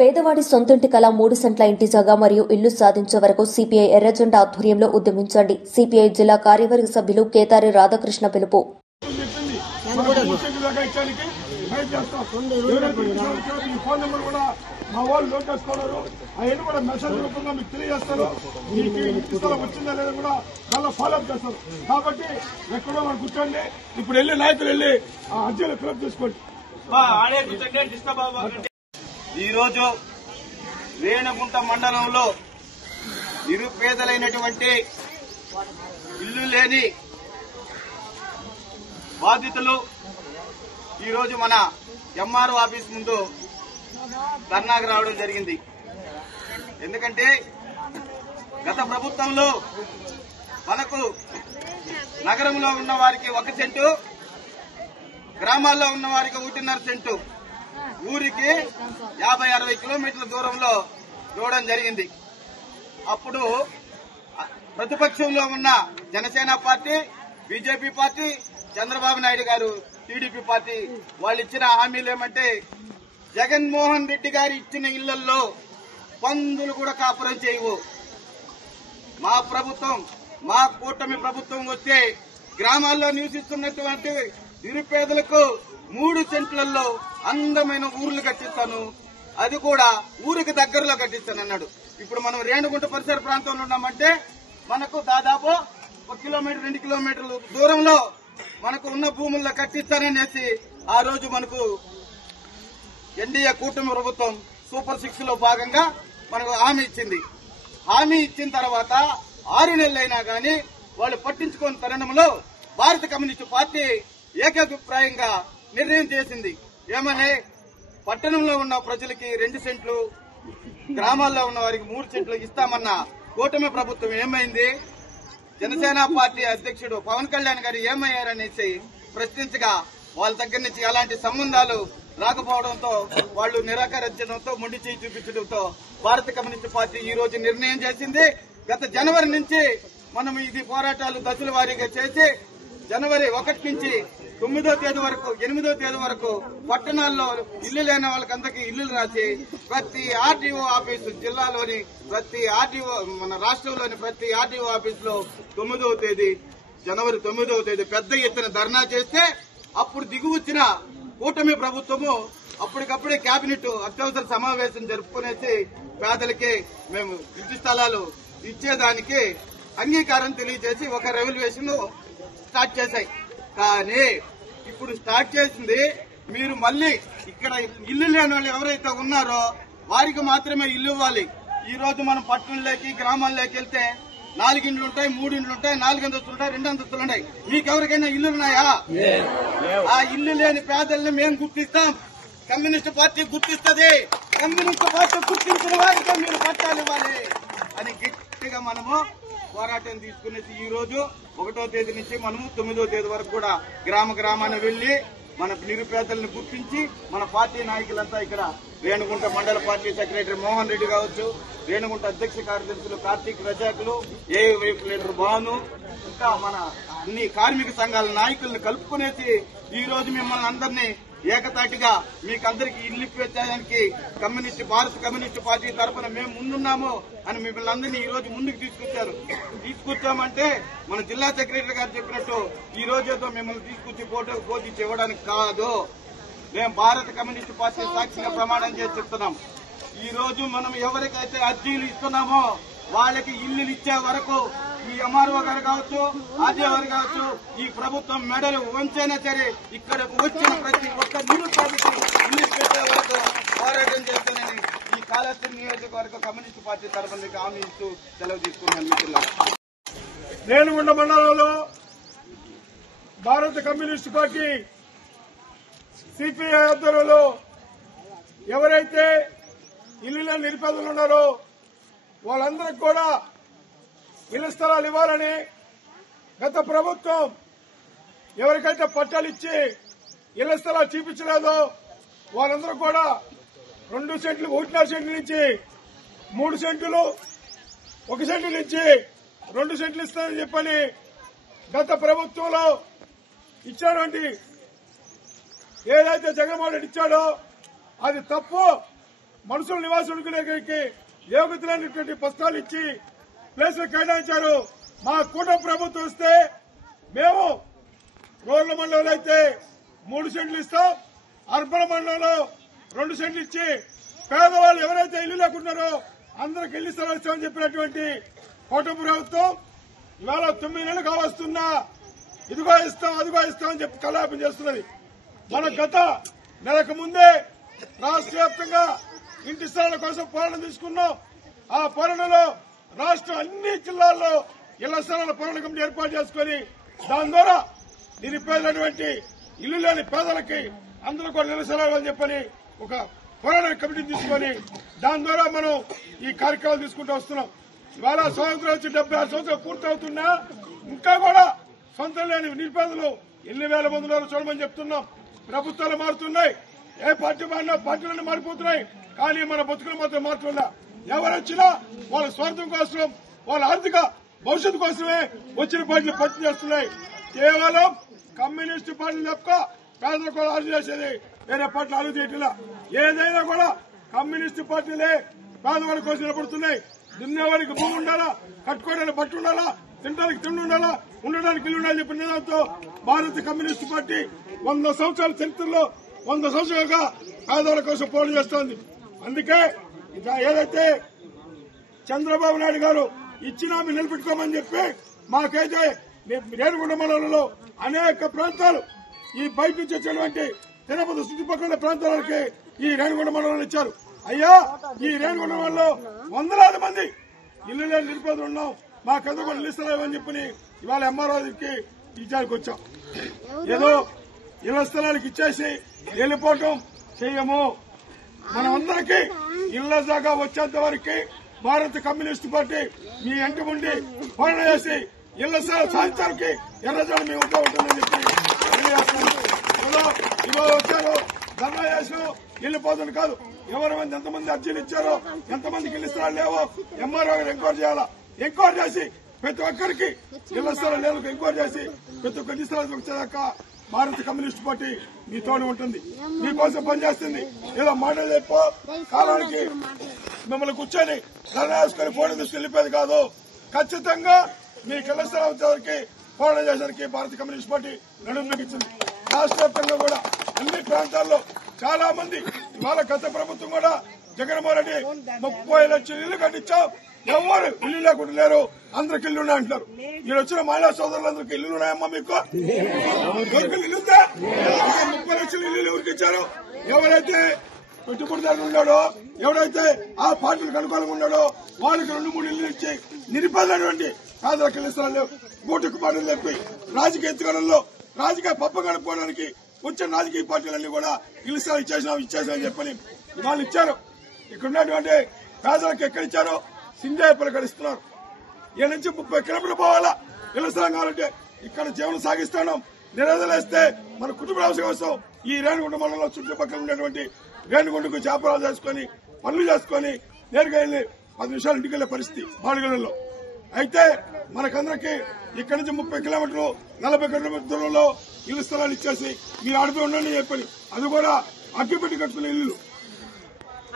పేదవాడి సొంతింటి కల 3 సెంట్ల ఇంటి జాగా మరియు ఇల్లు సాధించే వరకు సిపిఐ ఎర్రజెండా ఆధ్వర్యంలో ఉద్యమించండి. సిపిఐ జిల్లా కార్యవర్గ సభ్యులు కేతారి రాధాకృష్ణ పిలుపు. మా వాళ్ళు లోకేసుకున్నారు అవన్నీ కూడా మెసేజ్ రూపంగా మీకు తెలియజేస్తారు. వచ్చిందా లేదా కూడా చాలా ఫాలోఅప్ చేస్తారు. కాబట్టి ఎక్కడో మనం కూర్చోండి. ఇప్పుడు వెళ్ళి నాయకులు వెళ్ళి ఆ అర్జీలు ఫిలప్ చేసుకోండి. ఈరోజు రేణుగుంట మండలంలో నిరుపేదలైనటువంటి ఇల్లు లేని బాధితులు ఈరోజు మన ఎంఆర్ఓ ఆఫీస్ ముందు ధర్నాకు రావడం జరిగింది. ఎందుకంటే గత ప్రభుత్వంలో మనకు నగరంలో ఉన్న వారికి 1 సెంటు, గ్రామాల్లో ఉన్న వారికి 1.5 సెంటు, ఊరికి 50-60 కిలోమీటర్ల దూరంలో చూడడం జరిగింది. అప్పుడు ప్రతిపక్షంలో ఉన్న Janasena party, BJP party, Chandrababu Naidu గారు టీడీపీ పార్టీ వాళ్ళు ఇచ్చిన హామీలు ఏమంటే జగన్మోహన్ రెడ్డి గారు ఇచ్చిన ఇళ్లలో పందులు కూడా కాపురం చేయవు. మా ప్రభుత్వం, మా కూటమి ప్రభుత్వం వస్తే గ్రామాల్లో నివసిస్తున్నటువంటి నిరుపేదలకు 3 సెంట్లలో అందమైన ఊర్లు కట్టిస్తాను, అది కూడా ఊరికి దగ్గరలో కట్టిస్తాను అన్నాడు. ఇప్పుడు మనం రేణుగుంట పరిసర ప్రాంతంలో ఉన్నామంటే మనకు దాదాపు 1 కిలోమీటర్ 2 కిలోమీటర్ల దూరంలో మనకు ఉన్న భూముల్లో కట్టిస్తాననేసి ఆ రోజు మనకు ఎన్డీఏ కూటమి ప్రభుత్వం సూపర్ 6 లో భాగంగా మనకు హామీ ఇచ్చింది. హామీ ఇచ్చిన తర్వాత 6 నెలలైనా గానీ వాళ్ళు పట్టించుకున్న తరుణంలో భారత కమ్యూనిస్టు పార్టీ ఏకాభిప్రాయంగా నిర్ణయం చేసింది. ఏమని, పట్టణంలో ఉన్న ప్రజలకి 2 సెంట్లు, గ్రామాల్లో ఉన్న వారికి 3 సెంట్లు ఇస్తామన్న కూటమి ప్రభుత్వం ఏమైంది? జనసేన పార్టీ అధ్యక్షుడు పవన్ కళ్యాణ్ గారు ఏమయ్యారనేసి ప్రశ్నించగా వాళ్ళ దగ్గర నుంచి ఎలాంటి సంబంధాలు రాకపోవడంతో వాళ్ళు నిరాకరించడంతో, మొండి చేయి చూపించడంతో భారత కమ్యూనిస్టు పార్టీ ఈ రోజు నిర్ణయం చేసింది. గత జనవరి నుంచి మనం ఇది పోరాటాలు దశల వారీగా చేసి జనవరి 1 నుంచి 9వ తేదీ వరకు 8వ తేదీ వరకు పట్టణాల్లో ఇల్లు లేని వాళ్ళకందరికీ ఇల్లులు రాసి ప్రతి ఆర్డీఓ ఆఫీసు, జిల్లాలోని ప్రతి ఆర్డీఓ, మన రాష్ట్రంలోని ప్రతి ఆర్డీఓ ఆఫీసులో 9వ తేదీ, జనవరి 9వ తేదీ పెద్ద ఎత్తున ధర్నా చేస్తే అప్పుడు దిగువచ్చిన కూటమి ప్రభుత్వము అప్పటికప్పుడే కేబినెట్ అత్యవసర సమావేశం జరుపుకునేసి పేదలకి మేము ఇంటి స్థలాలు ఇచ్చేదానికి అంగీకారం తెలియజేసి ఒక రెవల్యూషన్ స్టార్ట్ చేశాయి. కానీ ఇప్పుడు స్టార్ట్ చేసింది మీరు మళ్లీ ఇక్కడ ఇల్లు లేని వాళ్ళు ఎవరైతే ఉన్నారో వారికి మాత్రమే ఇల్లు ఇవ్వాలి. ఈ రోజు మనం పట్టణంలోకి, గ్రామాల్లోకి వెళ్తే 4 ఇండ్లు ఉంటాయి, 3 ఇండ్లు ఉంటాయి, 4 అంతస్తులు ఉంటాయి, 2 అంతస్తులు ఉంటాయి. మీకెవరికైనా ఇల్లులున్నాయా? ఆ ఇల్లు లేని పేదల్ని మేము గుర్తిస్తాం, కమ్యూనిస్టు పార్టీ గుర్తిస్తుంది. కమ్యూనిస్టు పార్టీ గుర్తించిన వారితో మీరు పట్టాలు ఇవ్వాలి అని గట్టిగా మనము పోరాటం తీసుకునేసి ఈ రోజు 1వ తేదీ నుంచి మనము 9వ తేదీ వరకు కూడా గ్రామాన్ని వెళ్లి మన నిరుపేదలను గుర్తించి మన పార్టీ నాయకులంతా ఇక్కడ రేణుగుంట మండల పార్టీ సెక్రటరీ మోహన్ రెడ్డి కావచ్చు, రేణుగుంట అధ్యక్ష కార్యదర్శులు కార్తీక్ రజాకులు, ఏఐవైపు లీడర్ భాను, ఇంకా మన అన్ని కార్మిక సంఘాల నాయకులను కలుపుకునేసి ఈ రోజు మిమ్మల్ని అందరినీ ఏకతాటిగా మీకందరికీ ఇల్లు ఇప్పించడానికి భారత కమ్యూనిస్టు పార్టీ తరఫున మేము ముందున్నాము అని మిమ్మల్ని అందరినీ ఈ రోజు ముందుకు తీసుకొచ్చామంటే మన జిల్లా సెక్రటరీ గారు చెప్పినట్టు ఈ రోజుతో మిమ్మల్ని తీసుకొచ్చి పోటీ ఇవ్వడానికి కాదు. మేము భారత కమ్యూనిస్టు పార్టీ సాక్షిగా ప్రమాణం చేసి చెప్తున్నాం. ఈ రోజు మనం ఎవరికైతే అర్జీలు ఇస్తున్నామో వాళ్ళకి ఇల్లు ఇచ్చే వరకు ఈ ఎంఆర్ఓ గారు కావచ్చు, ఆర్డీఓ గారు కావచ్చు, ఈ ప్రభుత్వం మెడలు వంచైనా సరే ఇక్కడకు వచ్చిన ప్రతి ఒక్క నిరుపేదకి ఇల్లు పెట్టే వరకు పోరాటం చేస్తానని ఈ కాళేశ్వరం నియోజకవర్గ కమ్యూనిస్టు పార్టీ తరఫున హామీ ఇస్తూ సెలవు తీసుకున్నాను. రేణుగుంట మండలంలో భారత కమ్యూనిస్టు పార్టీ సిపిఐ ఆధ్వర్యంలో ఎవరైతే ఇల్లు లేని నిరుపేదలు ఉన్నారో వాళ్ళందరికీ కూడా ఇళ్ల స్థలాలు ఇవ్వాలని గత ప్రభుత్వం ఎవరికైతే పట్టాలు ఇచ్చి ఇళ్ల స్థలాలు చూపించలేదో వాళ్ళందరూ కూడా 2 సెంట్లు, 1.5 సెంట్ల నుంచి 3 సెంట్లు, 1 సెంటు నుంచి 2 సెంట్లు ఇస్తానని చెప్పని గత ప్రభుత్వంలో ఇచ్చినటువంటి ఏదైతే జగన్మోహన్ రెడ్డి ఇచ్చాడో అది తప్పు. మనుషులు నివాసం ఉండే యోగ్యత లేనటువంటి పుస్తకాలు ఇచ్చి ప్లేసులు కేటాయించారు. మా కూటమి ప్రభుత్వం వస్తే మేము రూరల్ మండలంలో అయితే 3 సెంట్లు ఇస్తాం, అర్బన్ మండలంలో 2 సెంట్లు ఇచ్చి పేదవాళ్ళు ఎవరైతే ఇల్లు లేకున్నారో అందరికి ఇల్లు స్థలాలు ఇస్తామని చెప్పినటువంటి కూటమి ప్రభుత్వం ఇవాళ 9 నెలలు కావస్తున్నా ఇదిగో ఇస్తాం అదిగో ఇస్తామని చెప్పి కల్లాపం చేస్తున్నది. మన గత నెలకు ముందే రాష్ట్ర వ్యాప్తంగా ఇంటి స్థలాల కోసం పోరాటం తీసుకున్నాం. ఆ పోరాటంలో రాష్ట్రం అన్ని జిల్లాల్లో ఇళ్ల స్థలాల పోరాట కమిటీ ఏర్పాటు చేసుకుని దాని ద్వారా నిరుపేదలైనటువంటి ఇల్లు లేని పేదలకి అందరూ కూడా ఇళ్ల స్థలాలు అని చెప్పని ఒక పోరాట కమిటీ తీసుకుని దాని ద్వారా మనం ఈ కార్యక్రమాలు తీసుకుంటూ వస్తున్నాం. ఇవాళ స్వాతంత్రం వచ్చి 76 సంవత్సరాలు పూర్తవుతున్నా ఇంకా కూడా సొంతం లేని నిరుపేదలు ఎన్ని వేల మందిలో చూడమని చెప్తున్నాం. ప్రభుత్వాలు మారుతున్నాయి, ఏ పార్టీ మారినా పార్టీలన్నీ మారిపోతున్నాయి, కానీ మన బతుకులు మాత్రం మారుతుందా. ఎవరొచ్చినా వాళ్ళ స్వార్థం కోసం వాళ్ళ ఆర్థిక భవిష్యత్తు కోసమే వచ్చిన పార్టీలు పట్టు చేస్తున్నాయి. కేవలం కమ్యూనిస్టు పార్టీలు తప్ప పేదలకు కూడా ఆలోచన చేసేది వేరే పార్టీలు ఆలోచన చేయట్లా. ఏదైనా కూడా కమ్యూనిస్టు పార్టీలే పేదవాళ్ళ కోసం నిలబడుతున్నాయి. దున్నేవాడికి భూమి ఉండాలా, కట్టుకోవడానికి బట్టు ఉండాలా, తినడానికి తిండి ఉండాలా, ఉండడానికి ఇల్లు ఉండాలని చెప్పిన నినాదంతో భారత కమ్యూనిస్టు పార్టీ 100 సంవత్సరాల చరిత్రలో 100 సంవత్సరాలుగా పేదవాళ్ళ కోసం పోరాటం చేస్తోంది. అందుకే ఏదైతే చంద్రబాబు నాయుడు గారు ఇచ్చినా మీరు నిలబెట్టుకోమని చెప్పి మాకైతే రేణిగుంట మండలంలో అనేక ప్రాంతాలు ఈ బయట నుంచి వచ్చేటువంటి తిరుపతి చుట్టుపక్కల ప్రాంతాలకి ఈ రేణిగుంట మండలంలో ఇచ్చారు. అయ్యా ఈ రేణిగుంట మండలంలో వందలాది మంది ఇల్లు లేని నిరుపేదలు ఉన్నాం, మాకెందుకు కూడా ఇల్లు స్థలాలు చెప్పని ఇవాళ ఎంఆర్ఓకి ఇచ్చారికి వచ్చాం. ఏదో ఇళ్ల స్థలాలకు ఇచ్చేసి వెళ్ళిపోవటం చేయము. మనమందరికీ ఇళ్ల జాగా వచ్చేంత వరకు భారత కమ్యూనిస్టు పార్టీ మీ ఇంటి ముందు పోరాటం చేసి ఇళ్ల స్థలాలు సాధించడానికి ఎర్రజాడు మేము ఉంటా ఉంటుందని చెప్పి ఇవాళ వచ్చారు ధర్నా చేసిన వెళ్ళిపోతుంది కాదు. ఎవరి మంది ఎంతమంది అర్జీలు ఇచ్చారో ఎంతమందికి ఇళ్ల స్థలాలు లేవో ఎంఆర్ఓ ఎంక్వైరీ చేయాలా. ఎంక్వైరీ చేసి ప్రతి ఒక్కరికి ఇళ్ల స్థలాలు లేవు ఎంక్వైరీ చేసి ప్రతి ఒక్క ఇళ్ల స్థలాలు వచ్చేదాకా భారత కమ్యూనిస్టు పార్టీ మీతోనే ఉంటుంది, మీకోసం పనిచేస్తుంది. ఏదో మాటలు చెప్పో కాలానికి మిమ్మల్ని కూర్చొని ధర్నా వేసుకుని ఫోటో తీసుకు వెళ్ళిపోయేది కాదు. ఖచ్చితంగా మీ ఇళ్ల స్థలం వచ్చేసరికి పోరాటం చేసేసరికి భారత కమ్యూనిస్ట్ పార్టీ నడుంపించింది. రాష్ట్ర వ్యాప్తంగా కూడా అన్ని ప్రాంతాల్లో చాలా మంది ఇవాళ గత ప్రభుత్వం కూడా జగన్మోహన్ రెడ్డి 30 లక్షల ఇళ్లు కట్టించాం, ఎవరు ఇల్లు లేకుండా లేరు, అందరికి ఇల్లు ఉన్నాయి అంటున్నారు. మీరు వచ్చిన మహిళా సోదరులందరికీ ఇల్లు ఉన్నాయమ్మా? మీకు ఎవరికి ఇల్లు ఉందా? 30 లక్షల ఇల్లు ఎవరికి ఇచ్చారు? ఎవరైతే పెట్టుబడిదారులు ఉన్నాడో, ఎవరైతే ఆ పార్టీలకు అనుకూలంగా ఉన్నాడో వాళ్ళకి 2-3 ఇల్లు ఇచ్చి నిరుపేదటువంటి పేదలకు ఇల్లు స్థలాలు లేవు. బూటుకు పాటలు చెప్పి రాజకీయ ఎత్తుగడల్లో రాజకీయ పప్ప గడుపుకోవడానికి వచ్చిన రాజకీయ పార్టీలన్నీ కూడా ఇల్లు స్థలాలు ఇచ్చేసామని చెప్పని వాళ్ళు ఇచ్చారు. ఇక్కడ ఉన్నటువంటి పేదలకు ఎక్కడిచ్చారో సింజాయపల్లి ఇస్తున్నారు. ఈ నుంచి 30 కిలోమీటర్లు పోవాలా ఇళ్ల స్థలం కావాలంటే. ఇక్కడ జీవనం సాగిస్తున్నాం. నిరోధలేస్తే మన కుటుంబ అవసరం కోసం ఈ రేణిగుంట మండలంలో చుట్టుపక్కల ఉండేటువంటి రేణిగుంటకు వ్యాపారాలు చేసుకుని పనులు చేసుకుని నేరుగా వెళ్లి 10 నిమిషాలు ఇంటికి వెళ్లే పరిస్థితి బాడుగలలో. అయితే మనకందరికి ఇక్కడి నుంచి 30 కిలోమీటర్లు 40 కిలోమీటర్ల దూరంలో ఇళ్ల స్థలాలు ఇచ్చేసి మీరు ఆడిపోయి ఉండండి చెప్పని, అది కూడా అగ్గిపెట్టి కట్టుకునే ఇల్లు.